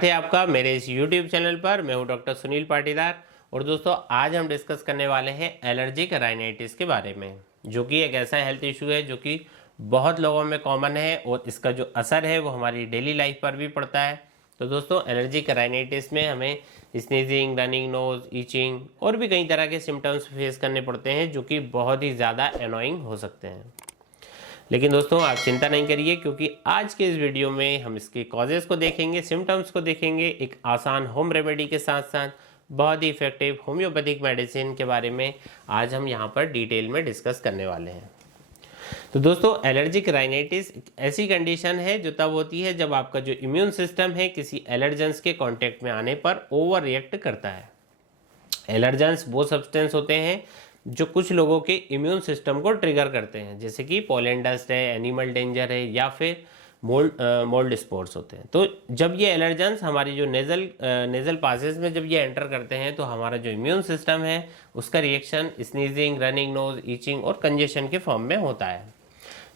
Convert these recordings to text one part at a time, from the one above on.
स्वागत है आपका मेरे इस YouTube चैनल पर। मैं हूं डॉक्टर सुनील पाटीदार। और दोस्तों आज हम डिस्कस करने वाले हैं एलर्जिक राइनाइटिस के बारे में, जो कि एक ऐसा हेल्थ इशू है जो कि बहुत लोगों में कॉमन है और इसका जो असर है वो हमारी डेली लाइफ पर भी पड़ता है। तो दोस्तों एलर्जिक राइनाइटिस में हमें स्नीजिंग, रनिंग नोज, ईचिंग और भी कई तरह के सिम्टम्स फेस करने पड़ते हैं जो कि बहुत ही ज़्यादा एनोइंग हो सकते हैं। लेकिन दोस्तों आप चिंता नहीं करिए, क्योंकि आज के इस वीडियो में हम इसके कॉजेज़ को देखेंगे, सिम्टम्स को देखेंगे, एक आसान होम रेमेडी के साथ साथ बहुत ही इफेक्टिव होम्योपैथिक मेडिसिन के बारे में आज हम यहाँ पर डिटेल में डिस्कस करने वाले हैं। तो दोस्तों एलर्जिक राइनाइटिस एक ऐसी कंडीशन है जो तब होती है जब आपका जो इम्यून सिस्टम है किसी एलर्जेंस के कॉन्टेक्ट में आने पर ओवर रिएक्ट करता है। एलर्जेंस वो सब्सटेंस होते हैं जो कुछ लोगों के इम्यून सिस्टम को ट्रिगर करते हैं, जैसे कि पोलन डस्ट है, एनिमल डेंजर है या फिर मोल्ड स्पोर्स होते हैं। तो जब ये एलर्जेंस हमारी जो नेजल पासेस में जब ये एंटर करते हैं तो हमारा जो इम्यून सिस्टम है उसका reaction sneezing, running nose, itching और कंजेशन के फॉर्म में होता है।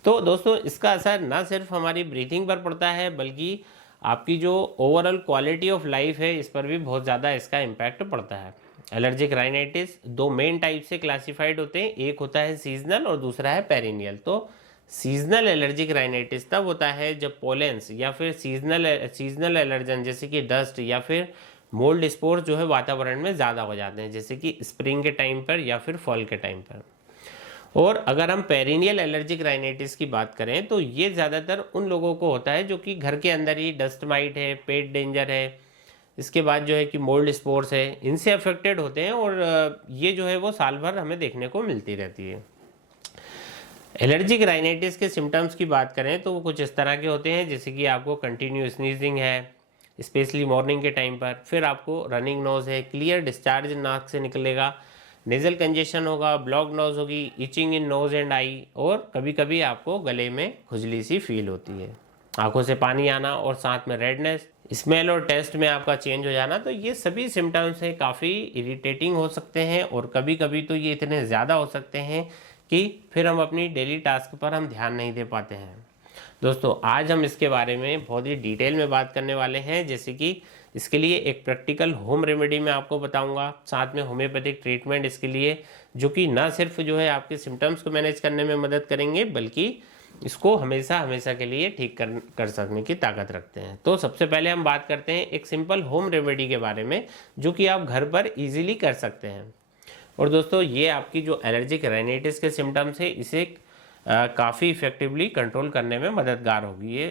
तो दोस्तों इसका असर ना सिर्फ हमारी ब्रीथिंग पर पड़ता है बल्कि आपकी जो ओवरऑल क्वालिटी ऑफ लाइफ है इस पर भी बहुत ज़्यादा इसका इम्पैक्ट पड़ता है। एलर्जिक राइनाइटिस दो मेन टाइप से क्लासिफाइड होते हैं, एक होता है सीजनल और दूसरा है पेरिनियल। तो सीजनल एलर्जिक राइनाइटिस तब होता है जब पोलेंस या फिर सीजनल एलर्जन जैसे कि डस्ट या फिर मोल्ड स्पोर जो है वातावरण में ज़्यादा हो जाते हैं, जैसे कि स्प्रिंग के टाइम पर या फिर फॉल के टाइम पर। और अगर हम पेरिनियल एलर्जिक राइनाइटिस की बात करें तो ये ज़्यादातर उन लोगों को होता है जो कि घर के अंदर ही डस्ट माइट है, पेट डेंजर है, इसके बाद जो है कि मोल्ड स्पोर्स है, इनसे अफेक्टेड होते हैं और ये जो है वो साल भर हमें देखने को मिलती रहती है। एलर्जिक राइनाइटिस के सिम्टम्स की बात करें तो वो कुछ इस तरह के होते हैं, जैसे कि आपको कंटिन्यू स्नीजिंग है स्पेशली मॉर्निंग के टाइम पर, फिर आपको रनिंग नोज है, क्लियर डिस्चार्ज नाक से निकलेगा, नेजल कंजेशन होगा, ब्लॉक नोज होगी, itching in nose and eye, और कभी कभी आपको गले में खुजली सी फील होती है, आंखों से पानी आना और साथ में रेडनेस, स्मेल और टेस्ट में आपका चेंज हो जाना। तो ये सभी सिम्टम्स हैं काफ़ी इरिटेटिंग हो सकते हैं और कभी कभी तो ये इतने ज़्यादा हो सकते हैं कि फिर हम अपनी डेली टास्क पर हम ध्यान नहीं दे पाते हैं। दोस्तों आज हम इसके बारे में बहुत ही डिटेल में बात करने वाले हैं, जैसे कि इसके लिए एक प्रैक्टिकल होम रेमेडी मैं आपको बताऊंगा, साथ में होम्योपैथिक ट्रीटमेंट इसके लिए, जो कि ना सिर्फ जो है आपके सिम्टम्स को मैनेज करने में मदद करेंगे बल्कि इसको हमेशा हमेशा के लिए ठीक कर सकने की ताकत रखते हैं। तो सबसे पहले हम बात करते हैं एक सिंपल होम रेमेडी के बारे में जो कि आप घर पर इजीली कर सकते हैं। और दोस्तों ये आपकी जो एलर्जिक राइनाइटिस के सिम्टम्स है इसे काफ़ी इफेक्टिवली कंट्रोल करने में मददगार होगी ये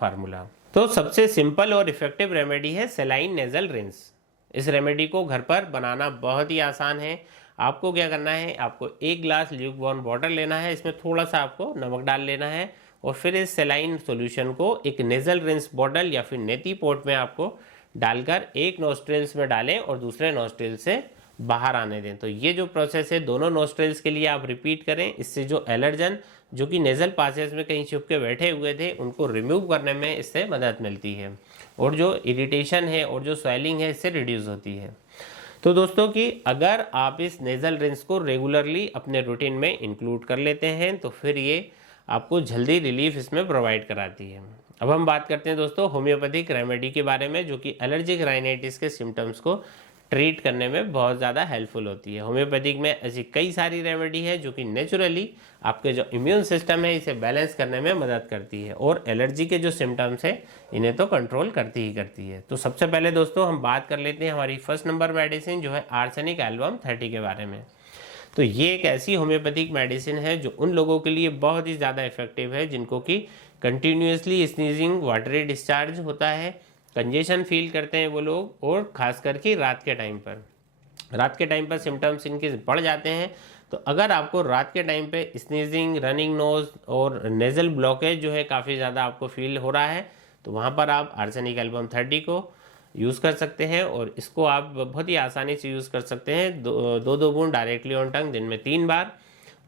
फार्मूला। तो सबसे सिंपल और इफेक्टिव रेमेडी है सेलाइन नेजल रिंस। इस रेमेडी को घर पर बनाना बहुत ही आसान है। आपको क्या करना है, आपको एक ग्लास ल्यूक वार्म वाटर लेना है, इसमें थोड़ा सा आपको नमक डाल लेना है और फिर इस सेलाइन सॉल्यूशन को एक नेजल रिंस बॉटल या फिर नेती पॉट में आपको डालकर एक नोस्ट्रिल्स में डालें और दूसरे नोस्ट्रिल से बाहर आने दें। तो ये जो प्रोसेस है दोनों नोस्ट्रिल्स के लिए आप रिपीट करें। इससे जो एलर्जन जो कि नेजल पासेस में कहीं छुप के बैठे हुए थे उनको रिमूव करने में इससे मदद मिलती है और जो इरिटेशन है और जो स्वेलिंग है इससे रिड्यूस होती है। तो दोस्तों कि अगर आप इस नेजल रिंस को रेगुलरली अपने रूटीन में इंक्लूड कर लेते हैं तो फिर ये आपको जल्दी रिलीफ इसमें प्रोवाइड कराती है। अब हम बात करते हैं दोस्तों होम्योपैथिक रेमेडी के बारे में, जो कि एलर्जिक राइनाइटिस के सिम्टम्स को ट्रीट करने में बहुत ज़्यादा हेल्पफुल होती है। होम्योपैथिक में ऐसी कई सारी रेमेडी है जो कि नेचुरली आपके जो इम्यून सिस्टम है इसे बैलेंस करने में मदद करती है और एलर्जी के जो सिम्टम्स है इन्हें तो कंट्रोल करती ही करती है। तो सबसे पहले दोस्तों हम बात कर लेते हैं हमारी फर्स्ट नंबर मेडिसिन जो है आर्सेनिक एल्बम 30 के बारे में। तो ये एक ऐसी होम्योपैथिक मेडिसिन है जो उन लोगों के लिए बहुत ही ज़्यादा इफेक्टिव है जिनको कि कंटिन्यूसली स्नीजिंग, वाटरी डिस्चार्ज होता है, कंजेशन फील करते हैं वो लोग, और ख़ास करके रात के टाइम पर सिम्टम्स इनके बढ़ जाते हैं। तो अगर आपको रात के टाइम पे स्नीजिंग, रनिंग नोज और नेजल ब्लॉकेज जो है काफ़ी ज़्यादा आपको फील हो रहा है तो वहाँ पर आप आर्सेनिक एल्बम 30 को यूज़ कर सकते हैं और इसको आप बहुत ही आसानी से यूज़ कर सकते हैं। दो बूंद डायरेक्टली ऑन टंग दिन में 3 बार।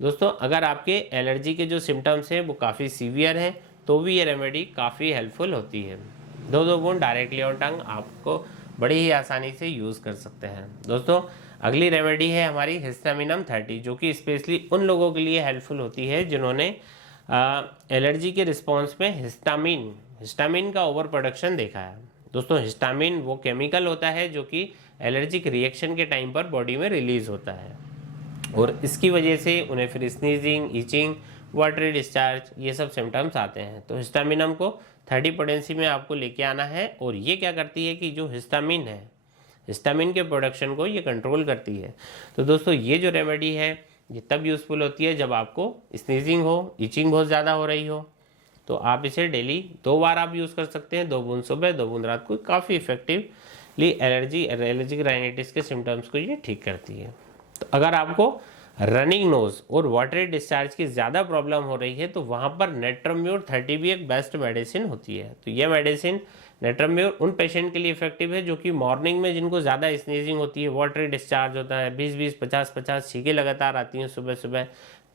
दोस्तों अगर आपके एलर्जी के जो सिम्टम्स हैं वो काफ़ी सीवियर हैं तो भी ये रेमेडी काफ़ी हेल्पफुल होती है। दो बूंद डायरेक्टली ऑन टंग आपको बड़ी ही आसानी से यूज़ कर सकते हैं। दोस्तों अगली रेमेडी है हमारी हिस्टामिनम 30, जो कि स्पेशली उन लोगों के लिए हेल्पफुल होती है जिन्होंने एलर्जी के रिस्पॉन्स में हिस्टामिन का ओवर प्रोडक्शन देखा है। दोस्तों हिस्टामिन वो केमिकल होता है जो कि एलर्जिक रिएक्शन के टाइम पर बॉडी में रिलीज होता है और इसकी वजह से उन्हें फिर स्नीजिंग, इचिंग, वाटरी डिस्चार्ज ये सब सिम्टम्स आते हैं। तो हिस्टामिन हमको 30 पोटेंसी में आपको लेके आना है और ये क्या करती है कि जो हिस्टामिन है, हिस्टामिन के प्रोडक्शन को ये कंट्रोल करती है। तो दोस्तों ये जो रेमेडी है ये तब यूज़फुल होती है जब आपको स्नीजिंग हो, इचिंग बहुत ज़्यादा हो रही हो, तो आप इसे डेली 2 बार आप यूज़ कर सकते हैं, 2 बूंद सुबह 2 बूंद रात को। काफ़ी इफेक्टिवली एलर्जिक राइनाइटिस के सिम्टम्स को ये ठीक करती है। तो अगर आपको रनिंग नोज और वाटरी डिस्चार्ज की ज़्यादा प्रॉब्लम हो रही है तो वहाँ पर नेट्रम्यूर 30 भी एक बेस्ट मेडिसिन होती है। तो ये मेडिसिन नेट्रम्यूर उन पेशेंट के लिए इफेक्टिव है जो कि मॉर्निंग में जिनको ज़्यादा स्नीजिंग होती है, वाटरी डिस्चार्ज होता है, 20-20, 50-50 छींकें लगातार आती हैं सुबह सुबह,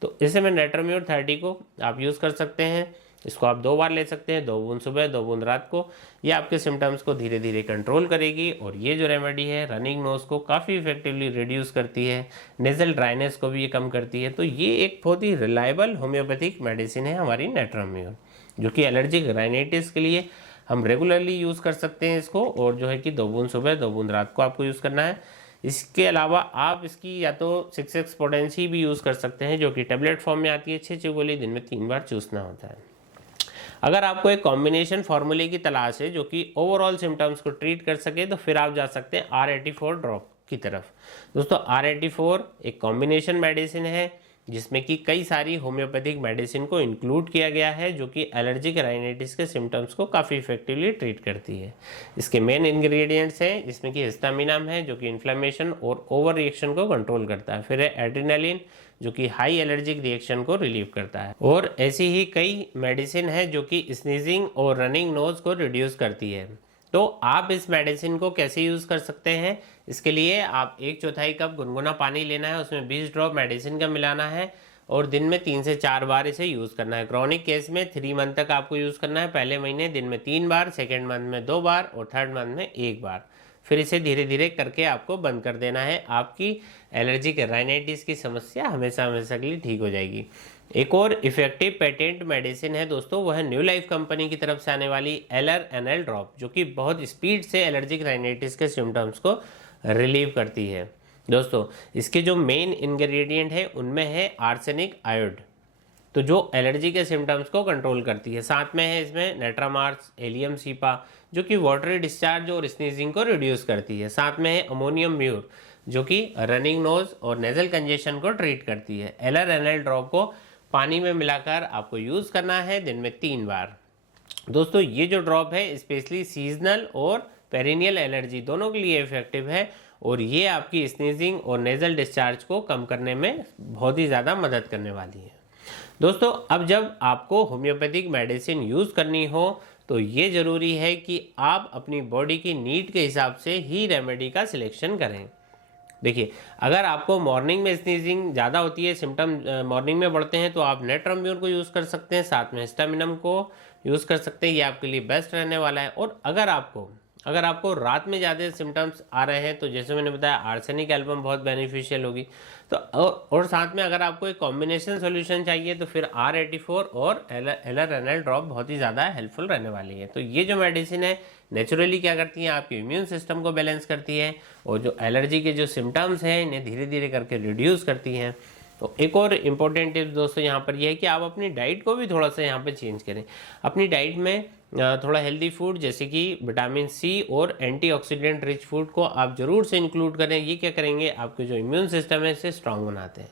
तो इसे में नेट्रम्यूर 30 को आप यूज़ कर सकते हैं। इसको आप 2 बार ले सकते हैं, 2 बूंद सुबह 2 बूंद रात को। ये आपके सिम्टम्स को धीरे धीरे कंट्रोल करेगी और ये जो रेमेडी है रनिंग नोज को काफ़ी इफेक्टिवली रिड्यूस करती है, नेजल ड्राइनेस को भी ये कम करती है। तो ये एक बहुत ही रिलायबल होम्योपैथिक मेडिसिन है हमारी नेट्रम्यूर, जो कि एलर्जिक राइनाइटिस के लिए हम रेगुलरली यूज़ कर सकते हैं इसको, और जो है कि 2 बूंद सुबह 2 बूंद रात को आपको यूज़ करना है। इसके अलावा आप इसकी या तो 6x पोटेंसी भी यूज़ कर सकते हैं जो कि टेबलेट फॉर्म में आती है, 6 गोली दिन में 3 बार चूसना होता है। अगर आपको एक कॉम्बिनेशन फार्मूले की तलाश है जो कि ओवरऑल सिम्टम्स को ट्रीट कर सके तो फिर आप जा सकते हैं R84 ड्रॉप की तरफ। दोस्तों R84 एक कॉम्बिनेशन मेडिसिन है जिसमें कि कई सारी होम्योपैथिक मेडिसिन को इंक्लूड किया गया है जो कि एलर्जिक राइनाइटिस के सिम्टम्स को काफ़ी इफेक्टिवली ट्रीट करती है। इसके मेन इंग्रेडिएंट्स हैं जिसमें कि हिस्टामिनम है जो कि इन्फ्लेमेशन और ओवर रिएक्शन को कंट्रोल करता है, फिर है एड्रेनालिन जो कि हाई एलर्जिक रिएक्शन को रिलीव करता है, और ऐसी ही कई मेडिसिन है जो कि स्नीजिंग और रनिंग नोज को रिड्यूस करती है। तो आप इस मेडिसिन को कैसे यूज़ कर सकते हैं, इसके लिए आप 1/4 कप गुनगुना पानी लेना है, उसमें 20 ड्रॉप मेडिसिन का मिलाना है और दिन में 3 से 4 बार इसे यूज़ करना है। क्रॉनिक केस में 3 मंथ तक आपको यूज़ करना है। पहले महीने दिन में 3 बार, सेकेंड मंथ में 2 बार और थर्ड मंथ में 1 बार। फिर इसे धीरे धीरे करके आपको बंद कर देना है। आपकी एलर्जिक राइनाइटिस की समस्या हमेशा हमेशा के लिए ठीक हो जाएगी। एक और इफेक्टिव पेटेंट मेडिसिन है दोस्तों, वह है न्यू लाइफ कंपनी की तरफ से आने वाली LRNL ड्रॉप, जो कि बहुत स्पीड से एलर्जिक राइनाइटिस के सिम्टम्स को रिलीव करती है। दोस्तों इसके जो मेन इंग्रेडिएंट है उनमें है आर्सेनिक आयोड, तो जो एलर्जी के सिम्टम्स को कंट्रोल करती है। साथ में है इसमें नेट्रामार्स, एलियम सीपा जो कि वाटरी डिस्चार्ज और स्नीजिंग को रिड्यूस करती है। साथ में है अमोनियम म्यूर जो कि रनिंग नोज और नेजल कंजेशन को ट्रीट करती है। LRNL ड्रॉप को पानी में मिलाकर आपको यूज़ करना है दिन में 3 बार। दोस्तों ये जो ड्रॉप है स्पेशली सीजनल और पेरिनियल एलर्जी दोनों के लिए इफेक्टिव है और ये आपकी स्नीजिंग और नेजल डिस्चार्ज को कम करने में बहुत ही ज़्यादा मदद करने वाली है। दोस्तों अब जब आपको होम्योपैथिक मेडिसिन यूज़ करनी हो तो ये ज़रूरी है कि आप अपनी बॉडी की नीड के हिसाब से ही रेमेडी का सिलेक्शन करें। देखिए अगर आपको मॉर्निंग में स्नीजिंग ज़्यादा होती है, सिम्टम मॉर्निंग में बढ़ते हैं, तो आप नेट्रम्यूर को यूज़ कर सकते हैं, साथ में हिस्टामिनम को यूज़ कर सकते हैं, ये आपके लिए बेस्ट रहने वाला है। और अगर आपको रात में ज़्यादा सिम्टम्स आ रहे हैं तो जैसे मैंने बताया आर्सेनिक एल्बम बहुत बेनिफिशियल होगी। तो और साथ में अगर आपको एक कॉम्बिनेशन सॉल्यूशन चाहिए तो फिर R84 और LRNL ड्रॉप बहुत ही ज़्यादा हेल्पफुल रहने वाली है। तो ये जो मेडिसिन है नेचुरली क्या करती हैं, आपके इम्यून सिस्टम को बैलेंस करती है और जो एलर्जी के जो सिम्टम्स हैं इन्हें धीरे धीरे करके रिड्यूस करती हैं। तो एक और इम्पोर्टेंट टिप्स दोस्तों यहाँ पर यह है कि आप अपनी डाइट को भी थोड़ा सा यहाँ पर चेंज करें। अपनी डाइट में थोड़ा हेल्दी फूड जैसे कि विटामिन C और एंटीऑक्सीडेंट रिच फूड को आप ज़रूर से इंक्लूड करें। ये क्या करेंगे, आपके जो इम्यून सिस्टम है इसे स्ट्रांग बनाते हैं।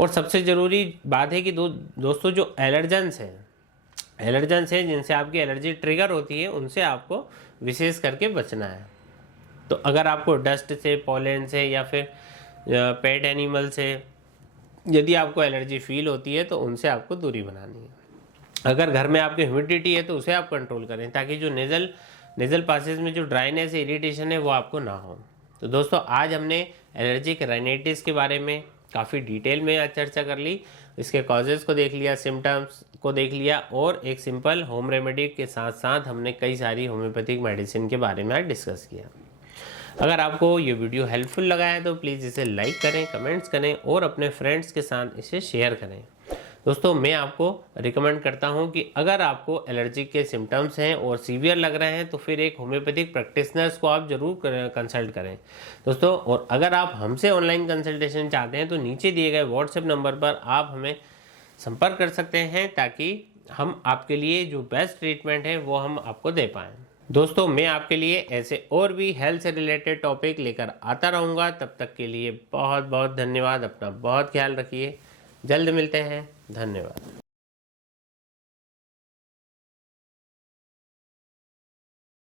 और सबसे ज़रूरी बात है कि दोस्तों जो एलर्जेंस हैं जिनसे आपकी एलर्जी ट्रिगर होती है उनसे आपको विशेष करके बचना है। तो अगर आपको डस्ट से, पॉलन से या फिर पेट एनिमल से यदि आपको एलर्जी फील होती है तो उनसे आपको दूरी बनानी है। अगर घर में आपके ह्यूमिडिटी है तो उसे आप कंट्रोल करें ताकि जो नेजल पासेज में जो ड्राइनेस है, इरिटेशन है वो आपको ना हो। तो दोस्तों आज हमने एलर्जिक राइनाइटिस के बारे में काफ़ी डिटेल में चर्चा कर ली, इसके कॉजेज़ को देख लिया, सिम्टम्स को देख लिया और एक सिंपल होम रेमेडी के साथ साथ हमने कई सारी होम्योपैथिक मेडिसिन के बारे में आज डिस्कस किया। अगर आपको ये वीडियो हेल्पफुल लगा है तो प्लीज़ इसे लाइक करें, कमेंट्स करें और अपने फ्रेंड्स के साथ इसे शेयर करें। दोस्तों मैं आपको रिकमेंड करता हूं कि अगर आपको एलर्जी के सिम्टम्स हैं और सीवियर लग रहे हैं तो फिर एक होम्योपैथिक प्रैक्टिशनर्स को आप ज़रूर कंसल्ट करें दोस्तों। और अगर आप हमसे ऑनलाइन कंसल्टेशन चाहते हैं तो नीचे दिए गए व्हाट्सएप नंबर पर आप हमें संपर्क कर सकते हैं, ताकि हम आपके लिए जो बेस्ट ट्रीटमेंट है वो हम आपको दे पाएँ। दोस्तों मैं आपके लिए ऐसे और भी हेल्थ से रिलेटेड टॉपिक लेकर आता रहूँगा। तब तक के लिए बहुत बहुत धन्यवाद। अपना बहुत ख्याल रखिए। जल्द मिलते हैं। धन्यवाद।